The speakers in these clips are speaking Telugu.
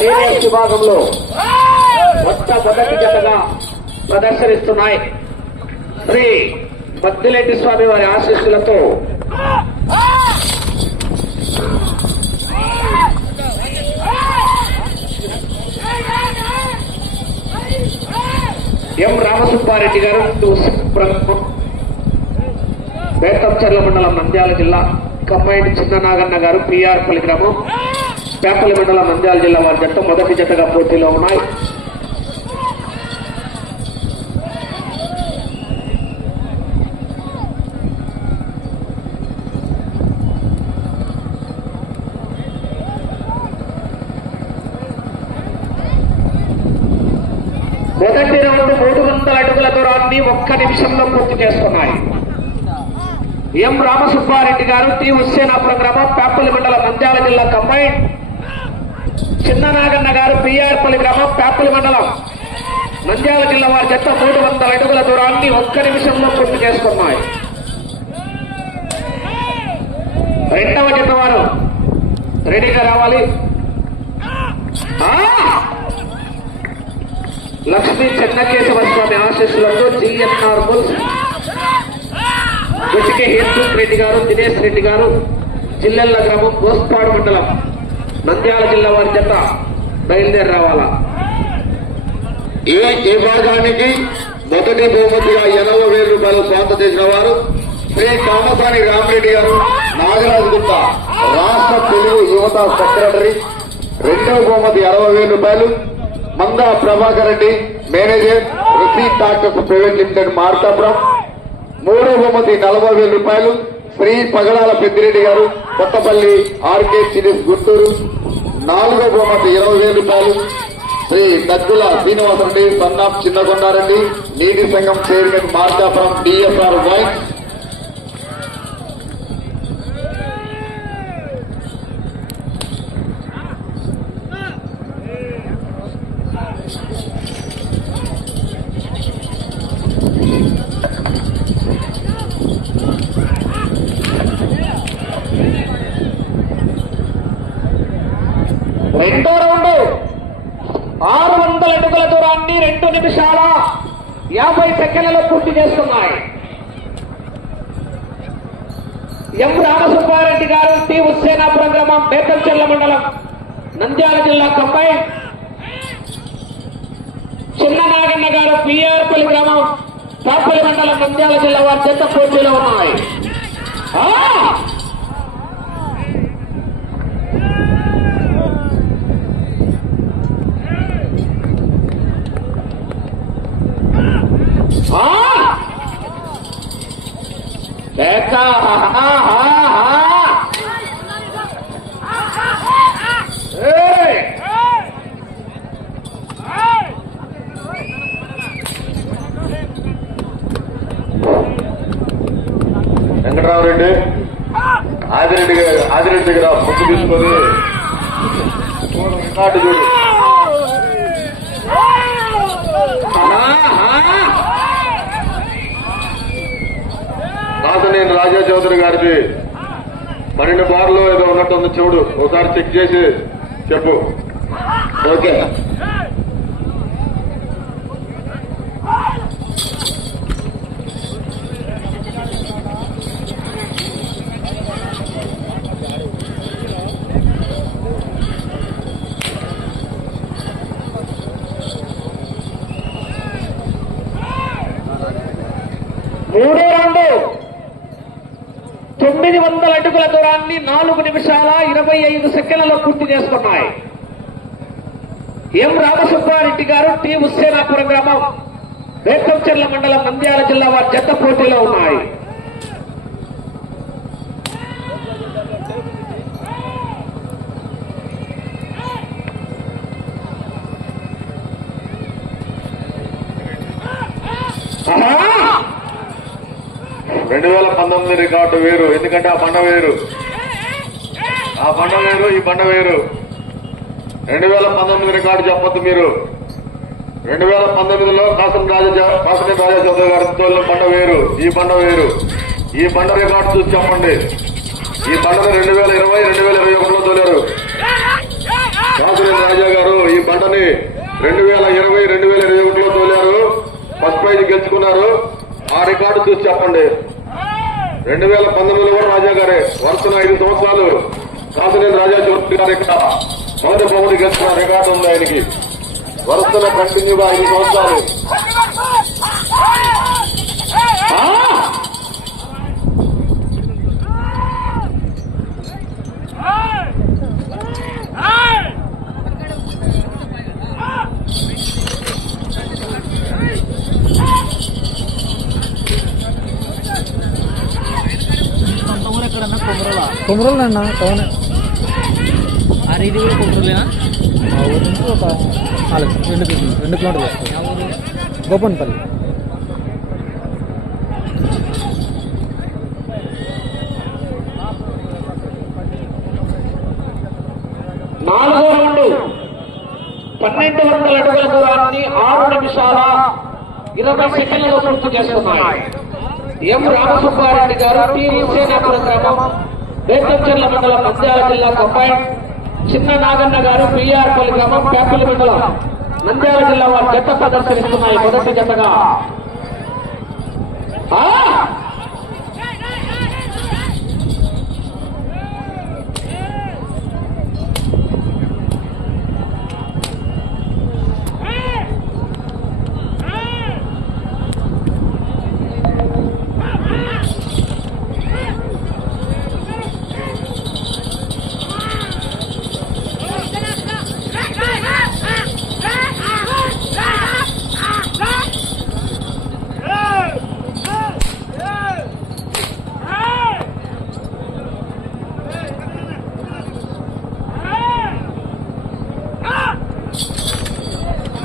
సీనియర్స్ విభాగంలో మొట్టమొదటి జతగా ప్రదర్శనిస్తున్నాయి. శ్రీ మద్దిరెడ్డి స్వామి వారి ఆశీస్సులతో ఎం రామసుబ్బారెడ్డి గారు బేతంచర్ల మండలం నంద్యాల జిల్లా కమ్మాయిని చిన్న నాగన్న గారు పిఆర్ పల్లి గ్రామం పేపల్లి మండలం నంద్యాల జిల్లా వారి జట్టు మొదటి జట్టుగా పోటీలో ఉన్నాయి. మొదటి రౌండ్ మూడు వందల అడుగుల దూరాన్ని ఒక్క నిమిషంలో పూర్తి చేసుకున్నాయి. ఎం రామసుబ్బారెడ్డి గారు టి హుస్సేనాపురం గ్రామం పేపల్లి మండలం నంద్యాల జిల్లా కమ్మాయి చిన్న నాగన్న గారు పిఆర్పల్లి గ్రామం పేపల్లి మండలం. నంద్యాల జిల్లా వారి చెత్త మూడు వందల అడుగుల దూరాన్ని ఒక్క నిమిషంలో పూర్తి చేసుకున్నాయి. రెండవ జత వారు రెడీగా రావాలి. లక్ష్మీ చెన్నకేశవ స్వామి ఆశీస్సులతో జిఎన్ఆర్ బుల్స్ గుటికే హేతు రెడ్డి గారు దినేష్ రెడ్డి గారు జిల్లెల్ల గ్రామం గోస్పాడు మండలం. నంద్యాల జిల్లా వారి జత బయలుదేరి రావాలా? ఏ ఈ మార్గానికి? మొదటి బహుమతిగా ఎనభై వేల రూపాయలు స్వాగతం చేసిన వారు శ్రీ కామసాని రామరెడ్డి గారు నాగరాజు గుప్త రాష్ట్ర తెలుగు యువత సెక్రటరీ. రెండవ బహుమతి అరవై వేల రూపాయలు. Manda Prabhakar Reddy manager Ruchi doctors private limited Markapuram. మూడో బహుమతి నలభై వేల రూపాయలు. శ్రీ పగడాల పెద్దిరెడ్డి గారు కొత్తపల్లి ఆర్కే సిరీస్ గుంటూరు నాలుగో బహుమతి ఇరవై వేల రూపాయలు. శ్రీ దగ్గుల శ్రీనివాసరెడ్డి సన్నాఫ్ చిన్నకొండారెడ్డి నీటి సంఘం చైర్మన్ మార్కాపురం డిఎస్ఆర్ వైన్ రెండో రౌండ్ ఆరు వందల అడుగుల రెండు నిమిషాల యాభై సెకండ్లలో పూర్తి చేస్తున్నాయి. ఎం రామసుబ్బారెడ్డి గారు టి హుస్సేనాపురం గ్రామం బేతంచెల్ల మండలం నంద్యాల జిల్లా కంబై చిన్న నాగన్న గారు పిఆర్పల్లి గ్రామం కాపల్లి మండలం నంద్యాల జిల్లా వారి చెత్త పోటీలో ఉన్నాయి. వెంకటరామరెడ్డి ఆదిరెడ్డి గారు ఆదిరెడ్డి దగ్గర ముందు తీసుకొని. రికార్డు చూడు. నేను రాజా చౌదరి గారిది. పన్నెండు బార్లో ఏదో ఉన్నట్టుంది చూడు. ఒకసారి చెక్ చేసి చెప్పు. ఓకే మూడో రౌండ్ తొమ్మిది వందల అడుగుల దూరాన్ని నాలుగు నిమిషాల ఇరవై ఐదు సెకండ్లలో పూర్తి చేసుకున్నాయి. ఎం రామసుబ్బారెడ్డి గారు టి హుస్సేనాపురం గ్రామం వేసంచెర్ల మండలం నంద్యాల జిల్లా వారి జత పోటీలో ఉన్నాయి. రెండు వేల పంతొమ్మిది రికార్డు వేరు. ఎందుకంటే ఆ పండ వేరు? ఆ పండ వేరు ఈ పండ వేరు. రెండు వేల పంతొమ్మిది రికార్డు చెప్పొద్దు మీరు. రెండు వేల పంతొమ్మిదిలో కాసం రాజా కాసం రాజా చౌదరి గారి పండ వేరు. ఈ పండ వేరు. ఈ పండ రికార్డు చూసి చెప్పండి. ఈ పంటను రెండు వేల ఇరవై రెండు వేల ఇరవై ఒకటిలో తోలారు. కాసం రాజా గారు ఈ పంటని రెండు వేల ఇరవై రెండు వేల ఇరవై ఒకటిలో తోలారు. ఫస్ట్ ప్రైజ్ గెలుచుకున్నారు. ఆ రికార్డు చూసి చెప్పండి. రెండు వేల పంతొమ్మిదిలో కూడా రాజా గారే వరుసన ఐదు సంవత్సరాలు కాసినేని రాజా చౌదరి గారు ఇక్కడ మొదటి పౌరుడు గెలిచిన రికార్డు ఉంది ఆయనకి. వరుసన కంటిన్యూగా ఐదు సంవత్సరాలు. కొమరోలు? అన్న టౌన్ అరే ఇది కూడా మా ఊరు నుంచి ఒక నాలుగు రెండు రెండు కిలోమీటర్లు వస్తుంది. గోపన్పల్లి. నాలుగో రౌండ్. పన్నెండు వందల అడుగుల దూరాన్ని ఆరు నిమిషాల ఇరవై సెకండ్లలో పూర్తి చేస్తున్నాయి ఎం రామసుబ్బారెడ్డి గారు టి హుసేనాపురం గ్రామం బేతంచెర్ల మండలం నంద్యాల జిల్లా కంబైన్ చిన్న నాగన్న గారు పిఆర్పల్లి గ్రామం పేపల్లి మండలం నంద్యాల జిల్లా వారు జత ప్రదర్శనిస్తున్నాయి మొదటి జతగా.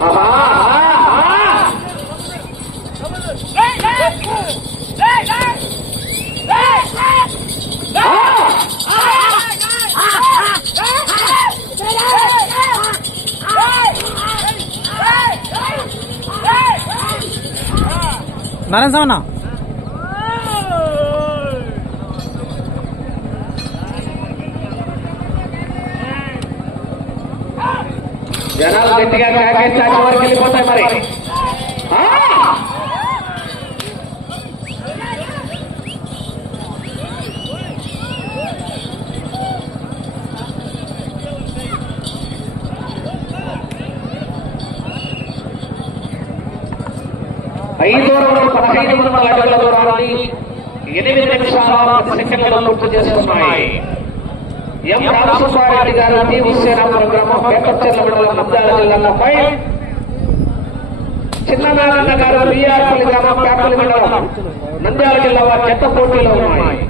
ఆ! ఆహా, గట్టిగా ప్యాకేజ్ చాచి వరకు వెళ్ళిపోతాయి మరి పదహైదు వందల అడుగుల దూరాన్ని ఎనిమిది నిమిషాల సెకండ్లలో పూర్తి చేస్తున్నాయి ఎం రామసుబ్బారెడ్డి గారు టి హుస్సేనాపురం గ్రామం పేపర్చెర్ల మండలం నంద్యాల జిల్లాపై చిన్న నారాయణ గారు బిఆర్పల్లి గ్రామం పేపల్లి మండలం. నంద్యాల జిల్లా వారి చెత్త పోటీలో ఉన్నాయి.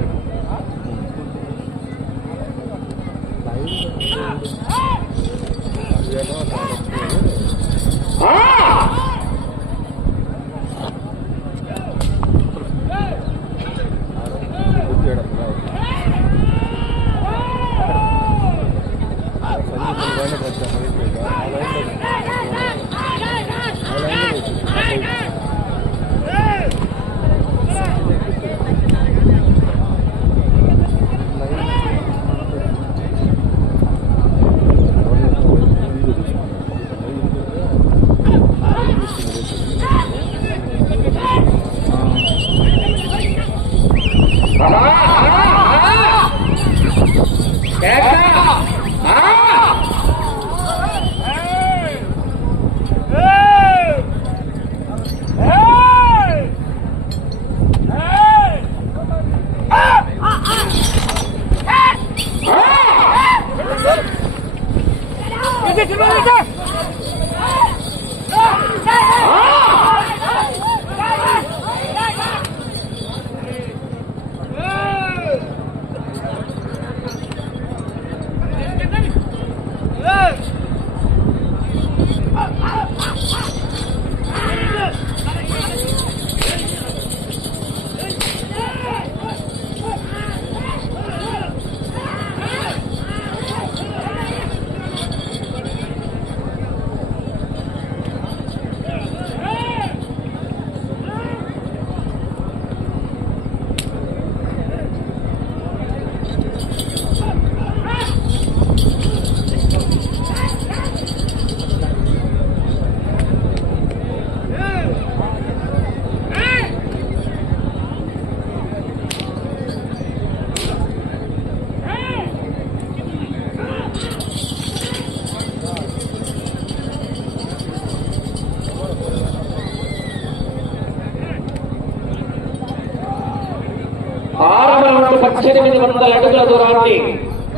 పద్దెనిమిది వందల అడుగుల దూరాన్ని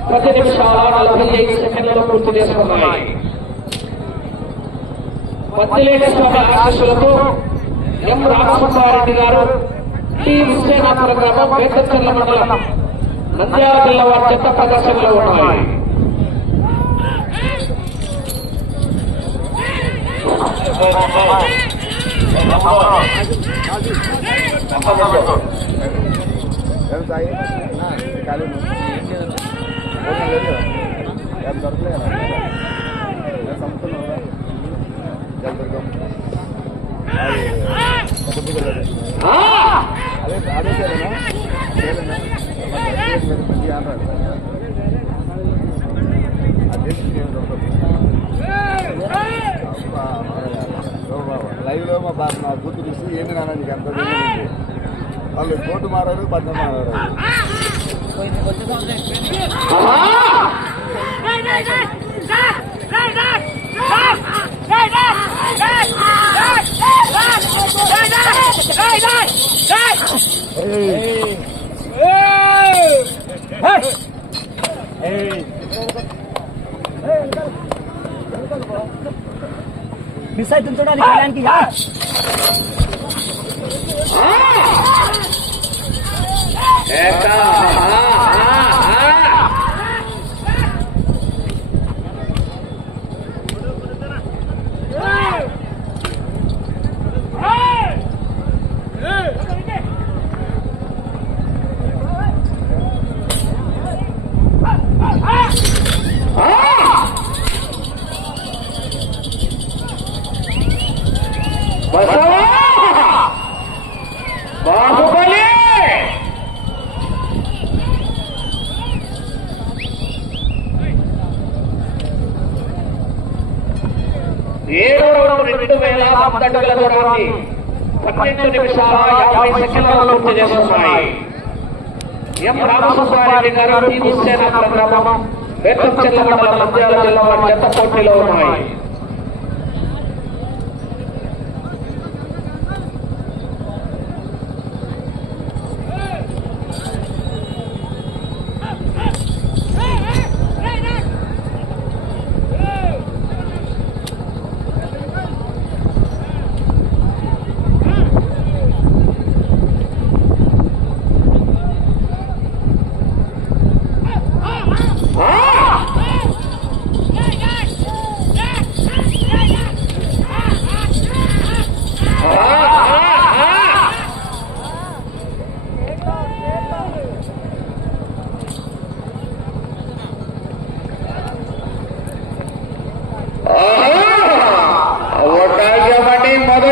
ప్రతి నిమిషాల నలభై ఐదు సెకండ్లలో పూర్తి చేసుకున్నాయి. పద్దెలేటి స్వామి ఆశీస్సులతో ఎం రామసుబ్బారెడ్డి గారు టి విశ్వేనాపురం గ్రామం వేదచర్ల మండలం నంద్యాల జిల్లా వారి చెత్త ప్రదర్శనలో ఉన్నాయి. ఆ! లైవ్లో మా బాబు నా కూతురు చూసి ఏంటి నాన్న నీకు ఎంత ಅಲ್ಲಿ ಕೋಟು ಮಾರೋರು ಬಟ್ಟೆ ಮಾರೋರು मिसाई तुम चढ़ा निकाल की यार É, tá. ah. ah, ah, ah. యాభై సెకండ్లలో పూర్తి చేస్తున్నాయి ఎం రామసుబ్బారెడ్డి గారు టి హుస్సేనాపురం గ్రామం వేతంచెల్ల మండలం నంద్యాల జిల్లా వారి జత పోటీలో ఉన్నాయి.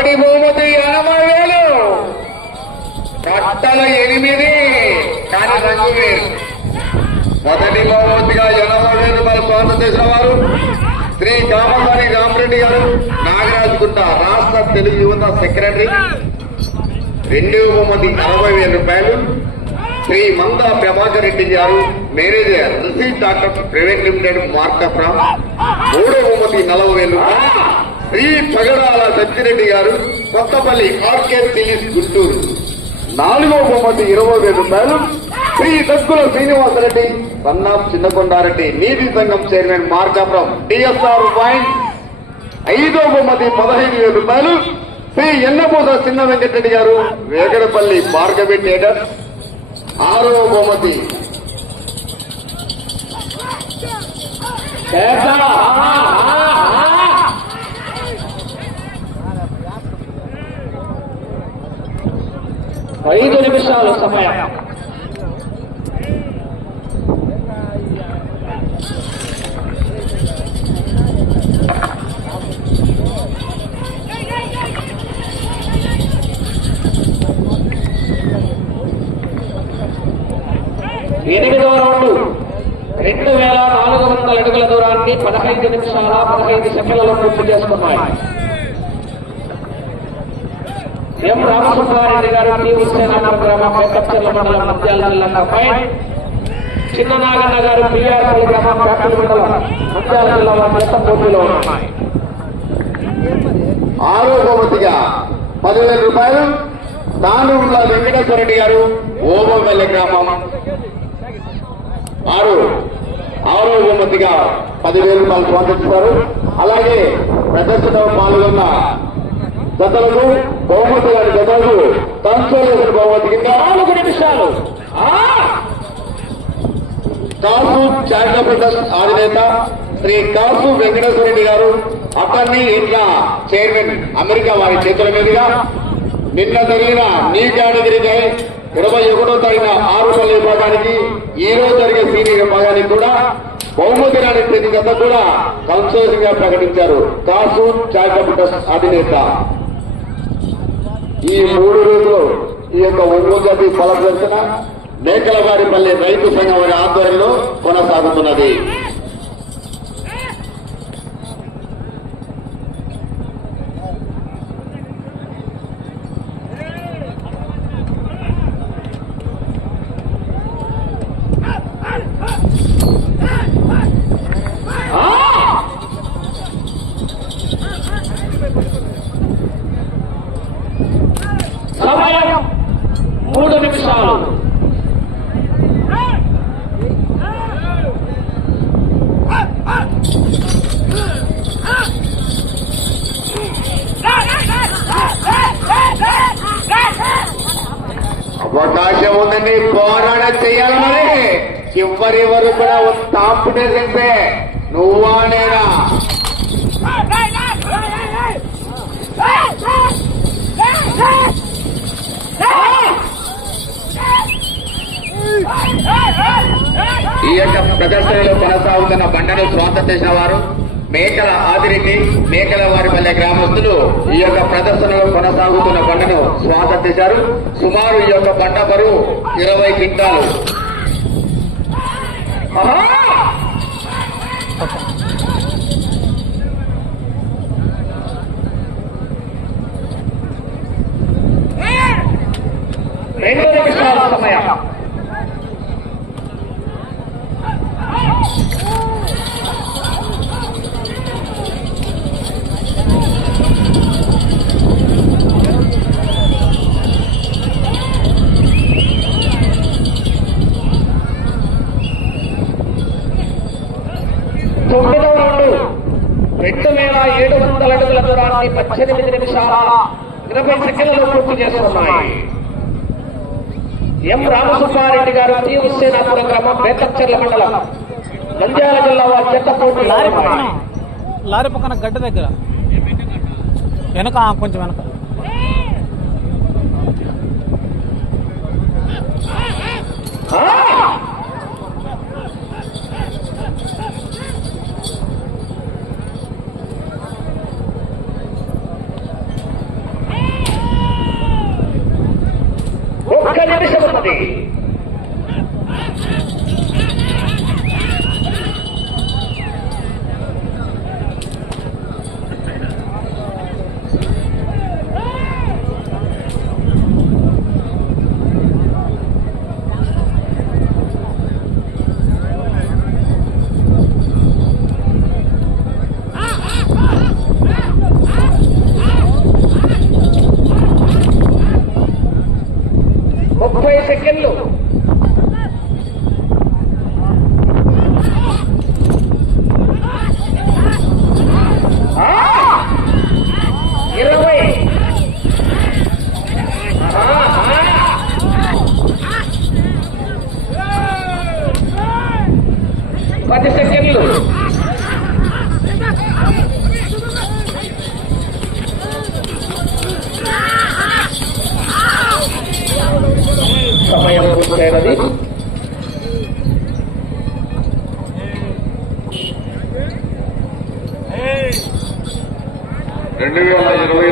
ఒకటి మొదటి బహుమతి ఎనభై వేలు. కట్టల ఎనిమిది కానీ రంగు వేరు. మొదటి బహుమతిగా ఎనభై వేలు రూపాయలు స్వాగతం చేసిన వారు శ్రీ కామసాని రామరెడ్డి గారు నాగరాజు గుట్ట రాష్ట్ర తెలుగు యువత సెక్రటరీ. రెండవ బహుమతి అరవై వేల రూపాయలు. శ్రీ మంద ప్రభాకర్ రెడ్డి గారు మేనేజర్ రుచి డాక్టర్ ప్రైవేట్ లిమిటెడ్ మార్కప్రామ్ మూడవ బహుమతి నలభై వేలు రూపాయలు. శ్రీ పగడాల సత్యరెడ్డి గారు కొత్తపల్లి ఆర్కే సిలీస్ గుంటూరు. నాలుగవ బహుమతి ఇరవై వేల రూపాయలు. శ్రీ దగ్గుల శ్రీనివాసరెడ్డి సన్నాఫ్ చిన్నకొండారెడ్డి నీతి సంఘం చైర్మన్ మార్కాపురం డిఎస్ఆర్ పాయింట్. ఐదో బహుమతి పదహైదు వేల రూపాయలు. శ్రీ ఎన్నపూస చిన్న వెంకటరెడ్డి గారు వేగడపల్లి భార్గవి థియేటర్. ఆరో బహుమతి. ఐదు నిమిషాలు సమయం. ఎనిమిదవ రౌండ్. రెండు వేల నాలుగు వందల అడుగుల దూరాన్ని పదహైదు నిమిషాల పదహైదు సెకండ్లలో పూర్తి చేసుకున్నాయి. ఎం రామసుబ్బారెడ్డి గారు టి గ్రామం పెద్దపల్లి మండలం నంద్యాల జిల్లా పాయింట్ చిన్న నాగన్న గారు పిఆర్పల్లి గ్రామం పేపల్లి మండలం నంద్యాల జిల్లా పోటీలో ఉన్నాయి ఆరో బహుమతిగా పదివేల రూపాయలు తాండూరుల వెంకటేశ్వర రెడ్డి గారు ఓబోవెల్లి గ్రామం. ఆరు ఆరో బహుమతిగా పదివేల రూపాయలు స్వాగతిస్తారు. అలాగే ప్రదర్శనలో పాల్గొన్న జతలకు బహుమతి గారి జతలకు కన్సోలేషన్ బహుమతి కింద నాలుగు నిమిషాలు! కాసు చారిటబుల్ అధినేత శ్రీ కాసు వెంకటేశ్వర రెడ్డి గారు అతన్ని ఇట్లా చైర్మన్ అమెరికా వారి చేతుల మీదుగా నిన్న జరిగిన నీ కేటగిరీకై ఇరవై ఒకటో తారీఖున ఆరుపల్లి విభాగానికి ఈ రోజు జరిగే సీనియర్ విభాగానికి కూడా బహుమతి రాని ప్రతి కూడా కన్సోషన్గా ప్రకటించారు కాసు చారిటబుల్ ట్రస్ట్ అధినేత ఈ మూడు రోజులు ఈ యొక్క ఒంగోలు జాతి ఫల మేకలవారిపల్లి రైతు సంఘం వారి ఆధ్వర్యంలో కొనసాగుతున్నది. సమయం మూడు నిమిషాలు. అవకాశం ఉందండి పోరాటం చేయాలి మరి. చివరి వరకు కూడా కాంపిటీషన్ నువ్వా నేనా? ఈ యొక్క ప్రదర్శనలో కొనసాగుతున్న బండను స్వాగతం చేసిన వారు మేకల ఆదిరెడ్డి మేకల వారి పల్లె గ్రామస్తులు ఈ యొక్క ప్రదర్శనలో కొనసాగుతున్న బండను స్వాగతం చేశారు. సుమారు ఈ యొక్క బండ బరువు ఇరవై క్వింటాలు. రెండు నిమిషాల సమయం. దూరాన్ని పద్దెనిమిది నిమిషాల ఇరవై సెకండ్లలో పూర్తి చేస్తున్నాయి. ఎం. రామసుబ్బారెడ్డి గారు టి హుస్సేనాపురం గ్రామం బేతచ్చర్ల మండలం నంద్యాల జిల్లా వారి చెత్త పోటీ లారీ పక్కన లారీ పక్కన గడ్డ దగ్గర. వెనక కొంచెం వెనక. ఒక్క আমি সেবা করি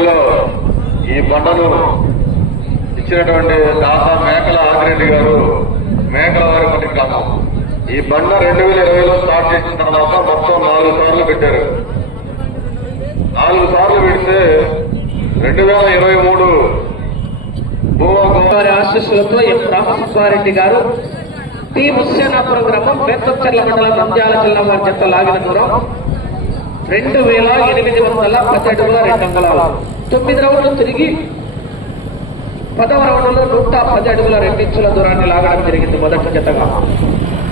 వేల ఈ బండను ఇచ్చినటువంటి దాసా మేకల ఆదిరెడ్డి గారు మేకల వారి పట్టి గ్రామం ఈ బండ రెండు వేల ఇరవైలో స్టార్ట్ చేసిన తర్వాత మొత్తం నాలుగు సార్లు పెట్టారు. నాలుగు సార్లు పెడితే రెండు వేల ఇరవై మూడు గోవా వారి ఆశీస్సులతో ఎం రామసుబ్బారెడ్డి గారు టి హుస్సేనాపురం గ్రామం బేతచ్చర్ల మండలం నంద్యాల జిల్లా వారి చెత్త లాగిన దూరం. రెండు వేల ఎనిమిది వందల పద్దెడుగుల రెండు అంగుళాలు తొమ్మిది రౌండ్లు తిరిగి పదవ రౌండ్లో నూట పది అడుగుల రెండించుల దూరాన్ని లాగడం జరిగింది మొదటి జతగా.